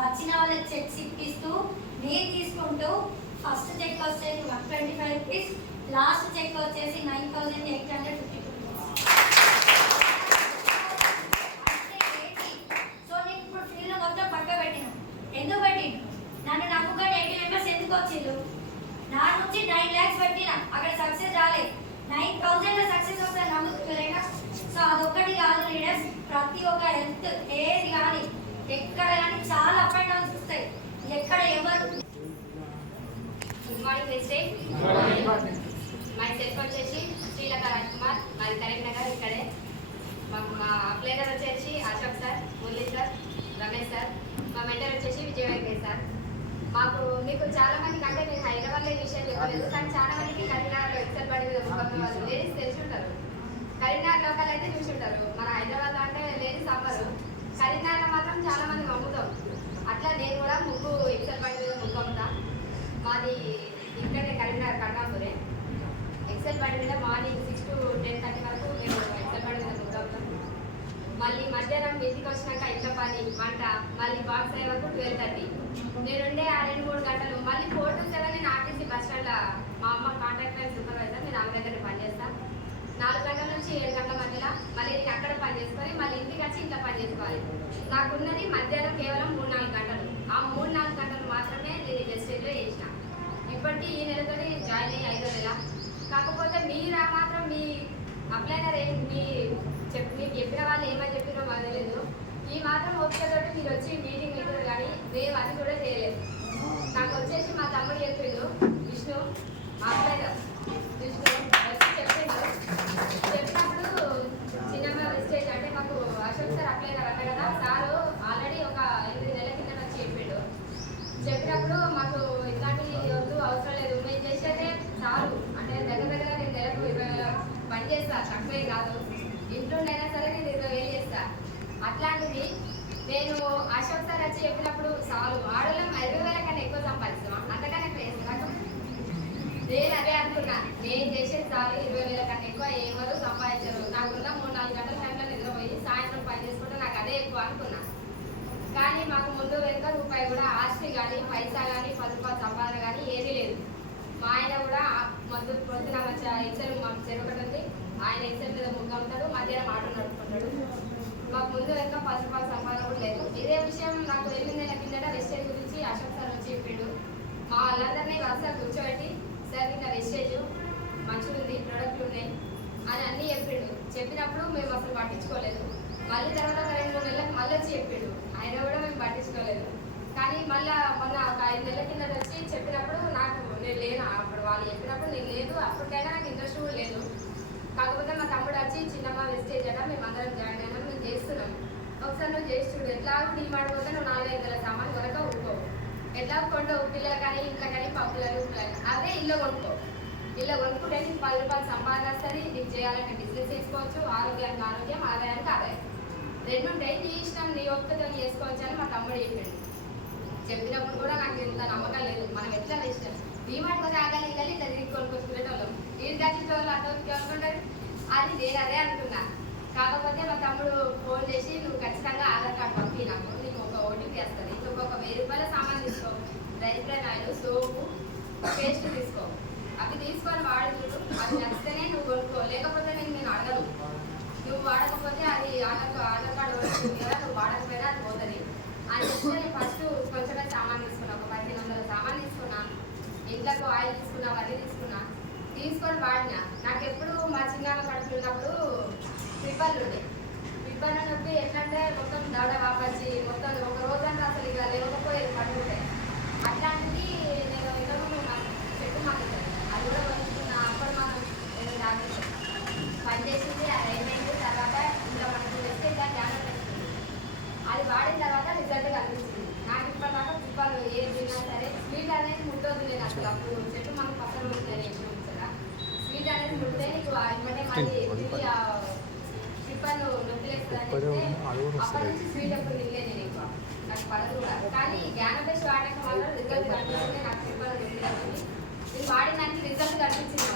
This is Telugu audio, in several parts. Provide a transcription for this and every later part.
వచ్చిన వాళ్ళకి చెక్స్ ఇప్పిస్తూ మీరు తీసుకుంటూ ఫస్ట్ చెక్ వచ్చేసి 125 రూపీస్, లాస్ట్ చెక్ వచ్చేసి 9,852 రూపీస్. సో నేను ఇప్పుడు ఫీల్డ్ మొత్తం పక్క పెట్టిన ఎందుకు పెట్టిండు, నన్ను నమ్ముకొని 80 మెంబర్స్ ఎందుకు వచ్చిండు, నా నుంచి 9 lakhs పెట్టిన అక్కడ సక్సెస్ రాలేదు, 9,000 సక్సెస్ వస్తుంది నమ్ముతున్నారైనా. సో అదొక్కటి కాదు లీడర్స్, ప్రతి ఒక్క హెల్త్ ఏది కానీ ఎక్కడ కానీ చాలా అప్ అండ్ డౌన్స్ వస్తాయి, ఎక్కడ ఎవరు. Good morning mister, my self వచ్చేసి శ్రీలత రాజ్ కుమార్, మాది కరీంనగర్. ఇక్కడే మా ప్లేనర్ వచ్చేసి Ashok sir, Murali sir, Ramesh sir, మా మెంటర్ వచ్చేసి విజయ వెంకటేష్ సార్. మీకు చాలా మందికి అంటే నేను హైదరాబాద్లో ఈ విషయం చెప్పలేదు, కానీ చాలా మందికి కరీంనగర్లో ఎక్సెల్ పడి మీద వాళ్ళు లేడీస్ తెలిసి ఉంటారు. కరీంనగర్ లోకల్ అయితే చూసి ఉంటారు, మన హైదరాబాద్ అంటే లేడీస్ అమ్మరు, కరీంనగర్లో మాత్రం చాలా మంది అమ్ముతాం. అట్లా నేను కూడా ముగ్గు ఎక్సెల్ పడి మీద ముగ్గు అమ్ముతా. మాది ఇక్కడే కరీంనగర్ కర్ణాపురే. ఎక్సెల్ బండి మీద మార్నింగ్ 6 to 10:30 వరకు మేము ఎక్సెల్ బండి మీద ముగ్గు అమ్ముతాం. మళ్ళీ మధ్యాహ్నం ఇంటికి వచ్చినాక ఇంట్లో పని వంట, మళ్ళీ బాక్స్ అయ్యే వరకు 12:30. నేనుండే ఆ 2-3 గంటలు. మళ్ళీ 4 to 7 నేను ఆర్టీసీ బస్ స్టాండ్లో మా అమ్మ కాంట్రాక్ట్ లైన్ సూపర్వైజర్, నేను ఆమె దగ్గర పనిచేస్తాను. 4 గంటల నుంచి 7 గంటల మధ్యలో మళ్ళీ నేను అక్కడ పని చేసుకొని మళ్ళీ ఇంటికి వచ్చి ఇంట్లో పని చేసుకోవాలి. నాకున్నది మధ్యాహ్నం కేవలం 3-4 గంటలు. ఆ 3-4 గంటలు మాత్రమే నేను వెస్టేజ్లో చేసిన. ఇప్పటికీ ఈ నెలతో జాయిన్ అయ్యి 5వ నెల. కాకపోతే మీరు ఆ మాత్రం మీ అప్లైనర్ మీకు చెప్పిన వాళ్ళు ఏమని చెప్పినో మాకు తెలియదు. ఈ మాత్రం ఓపికతోటి మీరు వచ్చి మీటింగ్ పెట్టారు, కానీ మేము అది కూడా చేయలేదు. నాకు వచ్చేసి మా తమ్ముడు చెప్పిండు, విష్ణు మా అప్లైనర్ విష్ణు వచ్చి చెప్పినప్పుడు చిన్నమ్మ వెస్టేజ్ అంటే మాకు అశోక్ సార్ అప్లైనర్ అన్న కదా, సారు ఆల్రెడీ ఒక 8 నెలల కింద వచ్చి చెప్పిండు. చెప్పినప్పుడు మాకు ఇట్లాంటి వద్దు, అవసరం లేదు, మేము చేసేదే చాలు అంటే దగ్గర నేను నెలకు 20,000 పని చేస్తా, తక్కువే కాదు, ఇంట్లోనైనా సరే నేను 20,000 చేస్తా. అట్లాంటిది నేను అశోక్ సార్ వచ్చి చెప్పినప్పుడు చాలు, ఆడవాళ్ళం 20,000 కన్నా ఎక్కువ సంపాదిస్తాం, అంతకన్నా చేస్తాను. నేను అదే అనుకున్నా, నేను చేసేది చాలు, 20,000 కన్నా ఎక్కువ ఎవరు సంపాదించరు. నాకున్న 3-4 గంటల టైంలో నిద్రపోయి సాయంత్రం పని చేసుకుంటే నాకు అదే ఎక్కువ అనుకున్నా. కానీ మాకు ముందు వెనుక రూపాయి కూడా ఆస్తి కానీ పైసా కానీ 10 రూపాయల సంపాదన కానీ ఏదీ లేదు. మా ఆయన కూడా పొద్దున ఎక్సెల్ మాకు చెరొకటి ఉంది, ఆయన ఎక్సెల్ మీద ముగ్గు అమ్ముతాడు, మధ్యాహ్నం ఆటో నడుపుకుంటాడు. మాకు ముందు వెనుక 10 రూపాయల సంపాదన కూడా లేదు. ఇదే విషయం నాకు 8 నెలల కిందట వెస్టేజ్ గురించి అశోక్ సార్ వచ్చి చెప్పిండు. మా వాళ్ళందరినీ వరుసగా కూర్చోబెట్టి, సార్ ఇంకా వెస్టేజ్ మంచిగా ఉంది, ప్రోడక్ట్లు ఉన్నాయి అని అన్నీ చెప్పిండు. చెప్పినప్పుడు మేము అసలు పట్టించుకోలేదు. మళ్ళీ తర్వాత 2-3 నెలలకు మళ్ళీ వచ్చి చెప్పిండు, ఆయన కూడా మేము పట్టించుకోలేదు. కానీ మళ్ళీ మొన్న ఒక 5 నెలల కింద వచ్చి చెప్పినప్పుడు నాకు నేను లేను, అప్పుడు వాళ్ళు చెప్పినప్పుడు నేను లేదు, అప్పటికైనా నాకు ఇంట్రెస్ట్ కూడా లేదు. కాకపోతే మా తమ్ముడు వచ్చి చిన్నమ్మ వెస్టేజ్ అట మేము అందరం జాయిన్ అయినా, మేము చేస్తున్నాం, ఒకసారి నువ్వు చేసి చూడు, ఎట్లాగో డిమాండ్ పోతే నువ్వు 4-5 నెలల సామాన్ కొనక ఊరుకో, ఎట్లా కొంటావు పిల్లలు కానీ ఇంట్లో కానీ పప్పులని ఉప్పులని, అదే ఇల్లు కొనుక్కో, ఇల్లు కొనుక్కుంటే నీకు 10 రూపాయలు సంపాదన వస్తుంది, నీకు చేయాలంటే బిజినెస్ చేసుకోవచ్చు, ఆరోగ్యానికి ఆరోగ్యం, ఆదాయానికి ఆదాయం, 2 ఉంటాయి, నీ ఇష్టం నీ ఒక్కతో చేసుకోవచ్చు అని మా తమ్ముడు చెప్పిండు. చెప్పినప్పుడు కూడా నాకు ఇంత నమ్మకం లేదు, మనం ఎట్లా ఇష్టం డిమాండ్ పోతే ఆగాలి ఇవ్వాలి ఇట్లా తిరిగి కొనుక్కొచ్చుకునేటోళ్ళం, ఇది కట్టిన అటు అనుకుంటారు, అది నేను అదే అనుకున్నా. కాకపోతే మా తమ్ముడు ఫోన్ చేసి నువ్వు ఖచ్చితంగా ఆధార్ కార్డు పంపి, నాకు నీకు ఒక ఓటీపీ వస్తుంది, ఇంకొక 1,000 రూపాయల సామాన్ తీసుకో, రైస్ బ్రాన్ ఆయిల్, సోపు, పేస్ట్ తీసుకో, అవి తీసుకొని వాడి చూడు, అది నచ్చితేనే నువ్వు కొనుక్కో, లేకపోతే నేను అడగను, నువ్వు వాడకపోతే అది ఆధార్ కార్డు వస్తుంది కదా, నువ్వు వాడకపోయినా అది పోతుంది అని చెప్తే నేను ఫస్ట్ కొంచెమే సామాన్ తీసుకున్నా, ఒక 1,500 సామాన్ తీసుకున్నా, ఇంట్లోకి ఆయిల్ తీసుకున్నా, అవన్నీ తీసుకొని వాడినా. నాకు ఎప్పుడు మా చిన్న కడుపులు ఉన్నప్పుడు పిప్పర్లు ఉండే, పిప్పర్లు నొప్పి ఎట్లంటే మొత్తం దవడ వాపచ్చి మొత్తం ఒక రోజంతా అసలు ఇక లేకపోయేది పడుతుంటాయి. అట్లాంటిది నేను ఇంతకుముందు చెట్టు మాట్లాడాను, అది కూడా వంచుకున్నా. అప్పుడు మనం పని చేసింది, అది అయిపోయింది. తర్వాత ఇంకా మనకు వేస్తే ఇలా జ్ఞానం తెచ్చుకుంది, అది వాడిన తర్వాత రిజల్ట్ కనిపించింది. నాకు ఇప్పటిదాకా పిప్పర్లు ఏది తిన్నా సరే స్వీట్ అనేది ముట్టొద్దు, నేను అసలు అప్పుడు చెట్టు మనకు పక్కన ఉంటుంది ఎప్పుడు ఉంటుందా, స్వీట్ అనేది ముట్టే నీకు ఇప్పటి మళ్ళీ పిప్పర్లు నొప్పి వేస్తుందని అప్పటి నుంచి స్వీట్ ఎప్పుడు తినలే నేను ఎక్కువ, నాకు పడదు కూడా. కానీ జ్ఞానపేష్ వాడక వల్ల రిజల్ట్ కనిపిస్తుంది, నాకు పిప్పర్లు నొప్పి లేదని నేను వాడినానికి రిజల్ట్ కనిపించింది.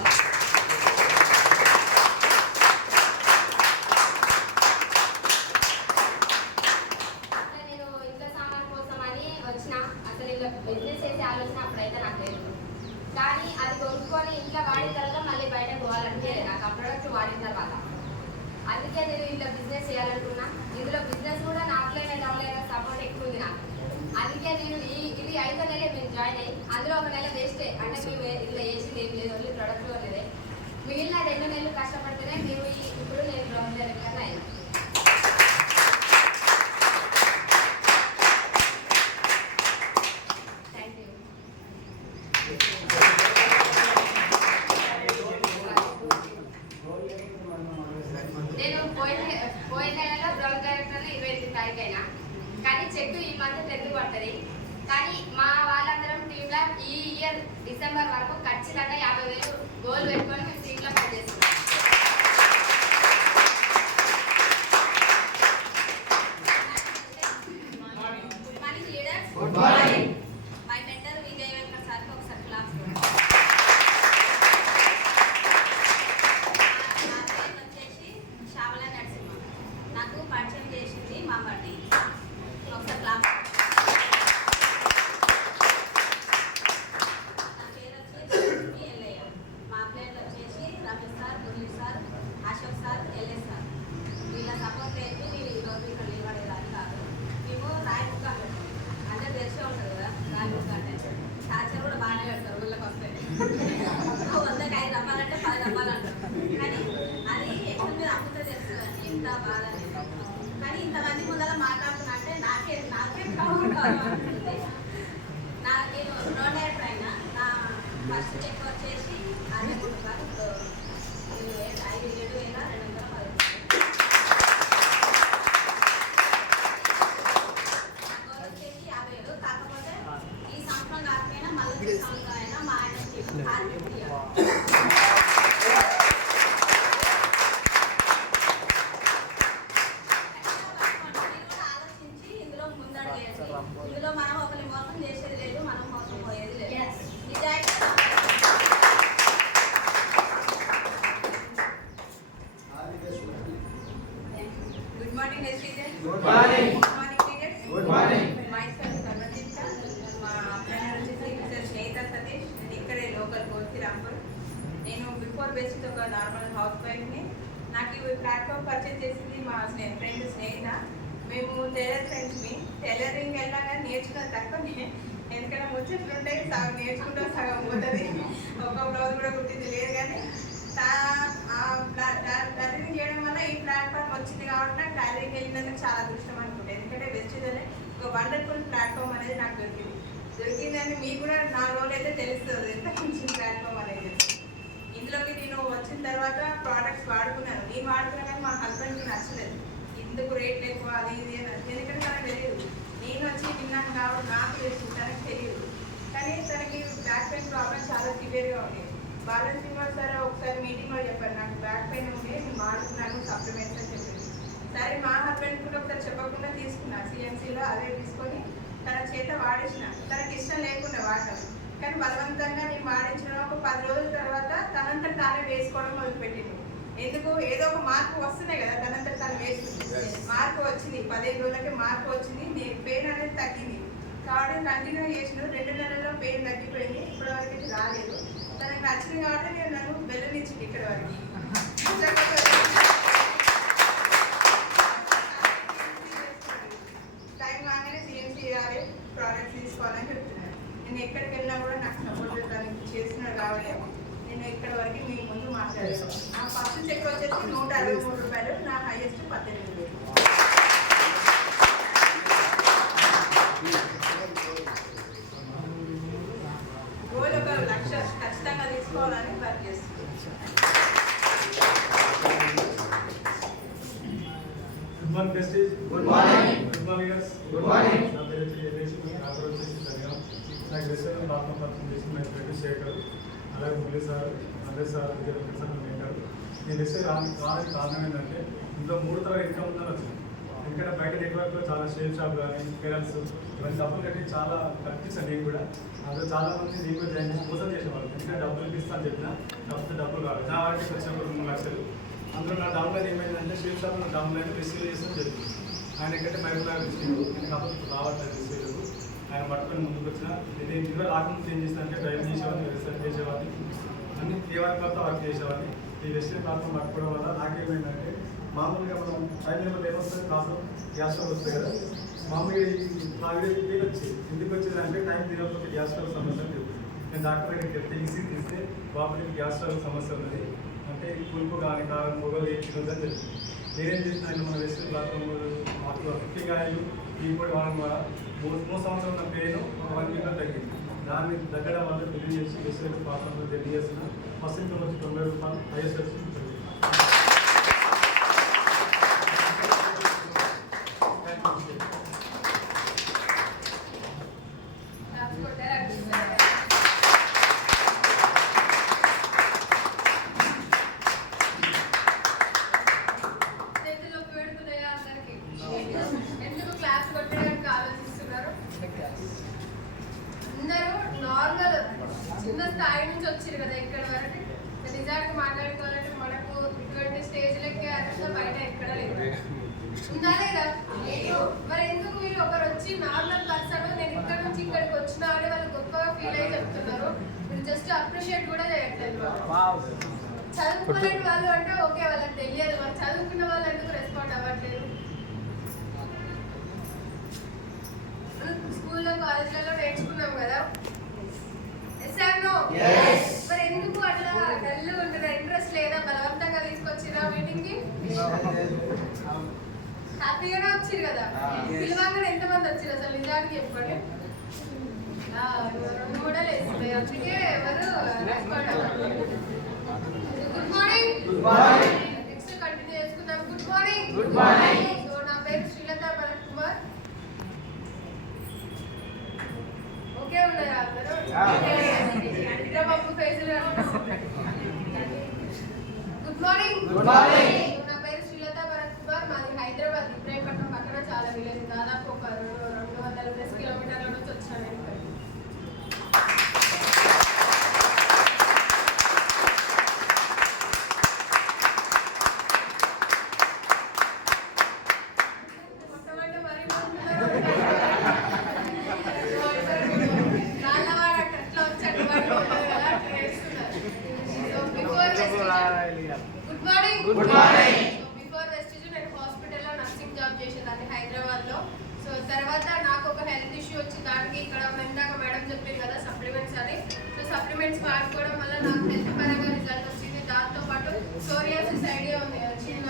అట్లా నేను ఇంట్లో సామాన్ కోసం అని వీళ్ళ బిజినెస్ చేసే ఆలోచన అప్పుడైతే నాకు లేదు. కానీ అది కొనుక్కొని ఇంట్లో వాడిన తర్వాత మళ్ళీ బయట పోవాలనిపించలేదు నాకు ఆ ప్రోడక్ట్ వాడిన తర్వాత. అందుకే నేను ఇంట్లో బిజినెస్ చేయాలనుకున్నా. ఇందులో బిజినెస్ కూడా నా ఆఫ్లైన్ అండ్ ఆన్లైన్ సపోర్ట్ ఎక్కువ ఉంది నాకు. అందుకే నేను ఇది 5వ నెల మేము జాయిన్ అయ్యి అందులో 1 నెల వేస్టే, అంటే మేము ఇందులో వేసింది ఏం లేదు, ఓన్లీ ప్రొడక్ట్ ఉన్నదే. మిగిలిన 2 నెలలు కష్టపడితేనే మేము ఇప్పుడు నేను బ్రౌన్ డైరెక్టర్ అయినా. Thank you. నేను పోయిన నెలలో బ్రౌన్ డైరెక్టర్ 28 తారీఖు అయినా, కానీ చెక్ ఈ మంత్ 10th పడుతుంది. కానీ మా వాళ్ళందరం టీంలో ఈ ఇయర్ డిసెంబర్ వరకు ఖచ్చితంగా 50,000 గోల్ పెట్టుకొని మేము టీంలో పనిచేస్తున్నాం. Good morning leaders. Good morning. My mentor Vijay Venkat సార్కి ఒకసారి క్లాస్. నా పేరు వచ్చేసి శ్యామల నరసింహ. నాకు పరిచయం చేసింది మా బట్టి. ఒకసారి క్లాస్. నా పేరు వచ్చేసి ఎల్లయ్య. మా ప్లేయర్లు వచ్చేసి Ramesh sir, Murali sir, Ashok sir, L S sir. వీళ్ళ సపోర్ట్ అయితే నేను ఈరోజు ఇక్కడ నిలబడేదాన్ని కాదు. మేము రాయి బుక్ అంటాం, అంటే తెలిసే ఉంటుంది కదా రాయి బుక్ అంటే. టార్చర్ కూడా బాగానే పెడతారు ఊళ్ళకి వస్తే. 100కి 5 రూపాయలంటే 10 రూపాయలు అంటారు. కానీ అది ఎక్కడ మీద అమ్ముతే తెలుస్తుందండి ఎంత బాధ అనేది. కానీ ఇంతమంది ముందర మాట్లాడుతున్నా అంటే నాకే అనిపిస్తుంది. నేను బ్రౌన్ డైరెక్టర్ అయినా. నా ఫస్ట్ చెక్ వచ్చేసి 63 రూపాయలు. ఇప్పుడు 7,210. నా గోల్ వచ్చేసి 50,000. కాకపోతే ఈ సంవత్సరం కాకపోయినా మళ్ళీ సంవత్సరం అయినా మా ఆయన ఆలోచించి ఇందులో ముందడుగేసి, ఇందులో మనం ఒకరిని మోసం చేసేది లేదు, మనం మోసం పోయేది లేదు. నిజాయితీ. Good morning, students. Good morning. Good morning, students. Good morning. Myself, Sarvajita. మా ఫ్రెండ్ వచ్చేసి మిస్టర్ స్నేహిత సతీష్. నేను ఇక్కడే లోకల్ కోర్తి రాంపూర్. నేను బిఫోర్ బేసిక్ ఒక నార్మల్ హౌస్ వైఫ్ని. నాకు ఈ ప్లాట్ఫామ్ పర్చేజ్ చేసింది మా ఫ్రెండ్ స్నేహిత. మేము టైలర్ ఫ్రెండ్స్ని. టైలరింగ్ వెళ్ళాక నేర్చుకున్న తక్కువనే, ఎందుకంటే ముచ్చట్లు ఉంటాయి, సగం నేర్చుకుంటాం, సగం పోతుంది. ఒక బ్లౌజ్ కూడా కుట్టింది లేదు. కానీ టైలరింగ్ చేయడం వల్ల ఈ ప్లాట్ఫామ్ వచ్చింది కాబట్టి నాకు టైలరింగ్ వెళ్ళినందుకు చాలా అదృష్టం అనుకుంటాను. ఎందుకంటే వెస్టేజ్ అనే ఒక వండర్ఫుల్ ప్లాట్ఫామ్ అనేది నాకు దొరికిందని మీకు కూడా 4 రోజులు అయితే తెలుస్తుంది ఎంత మంచి ప్లాట్ఫామ్ అనేది. ఇందులోకి నేను వచ్చిన తర్వాత ప్రోడక్ట్స్ వాడుకున్నాను. నేను వాడుకున్నా కానీ మా హస్బెండ్కి నచ్చలేదు. ఎందుకు రేట్లు ఎక్కువ అది ఇది అని. ఎందుకంటే తనకు తెలియదు. నేను వచ్చి విన్నాను కాబట్టి నాకు తెలుసు, తనకు తెలియదు. కానీ తనకి బ్యాక్ పెయిన్ ప్రాబ్లమ్ చాలా సివియర్గా ఉండేది. బాలన్ శ్రీనివాస్ సార్ ఒకసారి మీటింగ్లో చెప్పారు, నాకు బ్యాక్ పెయిన్ ఉండే, నేను వాడుతున్నాను సప్లిమెంట్స్ అని చెప్పింది. సరే మా హస్బెండ్ కూడా ఒకసారి చెప్పకుండా తీసుకున్నా. సిఎంసీలో అదే తీసుకొని తన చేత వాడించిన. తనకి ఇష్టం లేకుండా వాడటం, కానీ బలవంతంగా నేను వాడించిన ఒక 10 రోజుల తర్వాత తనంతట తానే వేసుకోవడం మొదలుపెట్టింది. ఎందుకు ఏదో ఒక మార్పు వస్తున్నాయి కదా, తనంతట తాను వేసుకుంది. మార్పు వచ్చింది, 15 రోజులకి మార్పు వచ్చింది. పెయిన్ అనేది తగ్గింది కాబట్టి కంటిన్యూ చేసిన 2 నెలల్లో పెయిన్ తగ్గిపోయింది. ఇప్పటివరకు ఇది రాలేదు. తనకు నచ్చింది కాబట్టి నేను నన్ను వెళ్ళనిచ్చింది ఇక్కడ వరకు. టైం కాగానే సిఎంసీ చేయాలి, ప్రోడక్ట్స్ తీసుకోవాలని చెప్తున్నాను. నేను ఎక్కడికి వెళ్ళినా కూడా నాకు సపోర్ట్ తనకి చేస్తున్నాడు కాబట్టి నేను ఇక్కడ వరకు మీ ముందు మాట్లాడాను. నా ఫస్ట్ చెక్ వచ్చేసి 163 రూపాయలు, నా హైయెస్ట్ 18,000. గోల్ 1 లక్ష ఖచ్చితంగా తీసుకోవాలని వర్క్ చేస్తుంది. Good morning, Prestige. Good morning. Good morning, guys. Good morning. నా పేరు వచ్చి నాకు రెస్టారెంట్ పాత్ర పరిచయం చేసి నా ఫ్రెండ్ శేఖర్, అలాగే Murali sir, Naresh sir, Vijay Venkat sir ఉంటారు. నేను రెస్టారెంట్ రావడానికి కారణం ఏంటంటే ఇంట్లో 3 తరాల ఇన్కమ్ ఉందని వచ్చింది. ఎందుకంటే బయట నెట్వర్క్లో చాలా షేర్ షాప్ కానీ పేరెంట్స్ ఇవన్నీ డబ్బులు కట్టి చాలా కనిపిస్తాను. నేను కూడా అందులో చాలా మంది నేను కూడా జాయిన్ చేసి మోసం చేసేవాళ్ళు. ఎందుకంటే డబ్బులు ఇస్తాను చెప్పిన కాకపోతే డబ్బులు కావాలి. నా వారికి వచ్చినప్పుడు 3 లక్షలు. అందులో నా డౌన్లైన్ ఏమైందంటే షేర్ షాప్లో డౌన్లైన్ రిసీవ్ చేస్తాను చెప్పింది. ఆయన ఎక్కడంటే మైకులాగా ఇచ్చిండు. నేను కాకపోతే రావట్లేదు రిసీవ్. ఆయన పట్టుకొని పని ముందుకు వచ్చిన అయితే ఇందులో రాకుండా ఏం చేసిన అంటే డ్రైవింగ్ చేసేవాడిని, వ్యవసాయం చేసేవాడిని, అన్ని కేవలం కొత్త వర్క్ చేసేవాడిని. ఈ వెస్టర్న్ ప్లాట్ఫామ్ పట్టుకోవడం వల్ల నాకేమైందంటే మామూలుగా మనం టైం లెవెల్ ఏమొస్తుంది కాదు గ్యాస్ స్టవ్ వస్తుంది కదా, మామూలుగా పేరు వచ్చేది. ఎందుకు వచ్చేది అంటే టైం తినకపోతే గ్యాస్ స్టవ్ సమస్య లేదు. నేను డాక్టర్ దగ్గరికి వెళ్తే ఈసీ తీస్తే బాబుకి గ్యాస్ స్టవ్ సమస్య ఉన్నది అంటే పులుపు కానీ కారం మొగలు ఏం తినొద్దని తెలిసింది. నేనేం చేసిన ఆయన మన వెస్టర్న్ ప్లాట్ఫామ్ మాకు 50 కాయలు ఈ కూడా వాడడం ద్వారా 3 సంవత్సరాలు ఉన్న పెయిన్ 1 వీక్లో తగ్గింది. దాన్ని తగ్గడం వల్ల బిల్లు చేసి వెస్టర్న్ ప్లాట్ఫామ్లో తెలియజేసిన ఫస్ట్ ఇన్కమ్ వచ్చి 90 రూపాయలు, హైయెస్ట్ వచ్చి 30 రూపాయలు. ఎందుకు క్లాస్ కొట్టడానికి ఆలోచిస్తున్నారు? అందరూ నార్మల్ చిన్న స్థాయి నుంచి వచ్చారు కదా ఇక్కడ వరకు. నిజానికి మాట్లాడుకోవాలంటే మనకు ఇటువంటి స్టేజ్లకి అట్లా బయట ఎక్కడ లేదు, ఉందా లేదా? మరి ఎందుకు మీరు ఒకరు వచ్చి నార్మల్ పర్సన్ నేను ఇక్కడ నుంచి ఇక్కడికి వచ్చినా అని వాళ్ళు గొప్పగా ఫీల్ అయ్యి చెప్తున్నారు. మీరు జస్ట్ అప్రిషియేట్ కూడా చేయట్లేదు. చదువుకోలేని వాళ్ళు అంటే ఓకే వాళ్ళకి తెలియదు, మరి చదువుకున్న వాళ్ళు ఎందుకు రెస్పాండ్ అవ్వట్లేదు? స్కూల్లో కాలేజ్లలో నేర్చుకున్నాం కదా, మరి ఎందుకు అట్లా డల్ ఉంటున్నా? ఇంట్రెస్ట్ లేదా? బలవంతంగా తీసుకొచ్చిరా మీటింగ్ కి? హ్యాపీగానే వచ్చారు కదా. పిలవంగానే ఎంతమంది వచ్చారు అసలు నిజానికి చెప్పండి? 2 కూడా లేదు, అందుకే ఎవరు రెస్పాండ్ అవ్వట్లేదు. Good morning. నెక్స్ట్ కంటిన్యూ చేసుకుందాం. Good morning. సో నా పేరు శ్రీలత భరత్ కుమార్. ఓకే ఉన్నారా అందరూ? ఇంద్రబాబు ఫేసులు గుడ్ మార్నింగ్. నా పేరు శ్రీలత భరత్ కుమార్. మాది హైదరాబాద్ ఇబ్రాహీంపట్నం పక్కన చాలా విలేజ్, దాదాపు ఒక 200+ కిలోమీటర్ల నుంచి వచ్చాను. Good morning. బిఫోర్ వెస్టిజ్ నేను హాస్పిటల్లో నర్సింగ్ జాబ్ చేసేదాన్ని హైదరాబాద్లో. సో తర్వాత నాకు ఒక హెల్త్ ఇష్యూ వచ్చి దానికి ఇక్కడ ఇందాక మేడం చెప్పింది కదా సప్లిమెంట్స్ అని. సో సప్లిమెంట్స్ వాడుకోవడం వల్ల నాకు హెల్త్ పరంగా రిజల్ట్ వచ్చింది. దాంతోపాటు సోరియాసిస్ ఐడియా ఉంది, చిన్న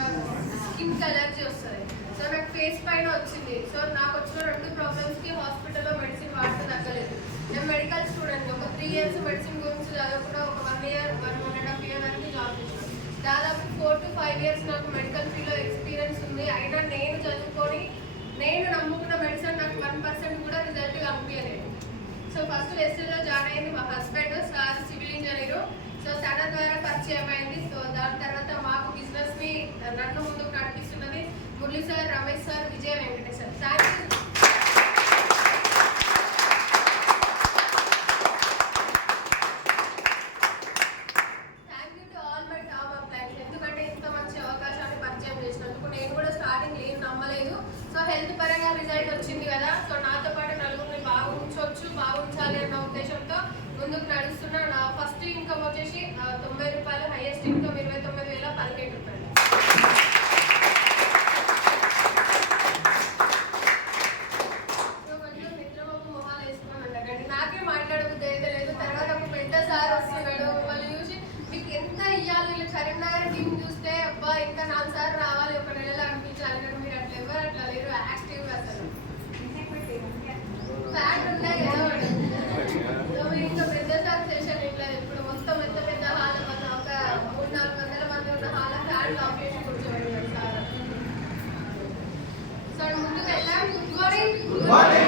స్కిన్ అలర్జీ వస్తుంది. సో నాకు ఫేస్ పైన వచ్చింది. సో నాకు వచ్చిన 2 ప్రాబ్లమ్స్కి హాస్పిటల్లో మెడిసిన్ వాడితే తగ్గలేదు. నేను మెడికల్ స్టూడెంట్, ఒక 3 years మెడిసిన్ గురించి చదవకుండా ఒక 1 year 1.5 year వరకు జాబ్ చేశాను. దాదాపు 4 to 5 years నాకు మెడికల్ ఫీల్డ్లో ఎక్స్పీరియన్స్ ఉంది. అయినా నేను చదువుకొని నేను నమ్ముకున్న మెడిసిన్ నాకు 1% కూడా రిజల్ట్ కనిపించలేదు. సో ఫస్ట్ వెస్టర్లో జాయిన్ అయింది మా husband, sir civil engineer. So తన ద్వారా పరిచయం అయింది. సో దాని తర్వాత మాకు బిజినెస్ని నన్ను ముందుకు నడిపిస్తున్నది Murali sir, Ramesh sir, Vijaya Venkatesh sir. Thank you. So health పరంగా రిజల్ట్ వచ్చింది కదా, సో నాతో పాటు నలుగురిని బాగా ఉంచవచ్చు, బాగా ఉంచాలి అన్న ఉద్దేశంతో ముందుకు నడుస్తున్నా. నా ఫస్ట్ ఇన్కమ్ వచ్చేసి 90 రూపాయలు, హైయెస్ట్ ఇన్కమ్ 29,015 రూపాయలు. సో కొంచెం నిద్రమొక్క మొహాలు వేసుకొని ఉండకండి, నాకే మాట్లాడబుద్ధి అయితే లేదు. తర్వాత ఒక పెద్ద సార్ వస్తున్నాడు, వాళ్ళు చూసి మీకు ఎంత ఇవ్వాలి, వీళ్ళు కరీంనగర్ టీం చూస్తే అబ్బా ఇంకా 4 సార్లు రావాలి, ఒక నెలలో అనిపించాలి. కానీ మీరు అట్లా ఎవరు అట్లా లేరు, యాక్టివ్గా అసలు ఫ్యాట్ ఉన్నాయి కదా. సో మీరు ఇంకా పెద్ద సార్ సెషన్ ఇట్లా ఇప్పుడు మొత్తం పెద్ద హాల్ మన ఒక 300-400 మంది ఉన్న హాల్ ఫ్యాట్ ఆఫ్ చేసి కూర్చోండి సార్. సో ముందుకు వెళ్ళాం. Good morning.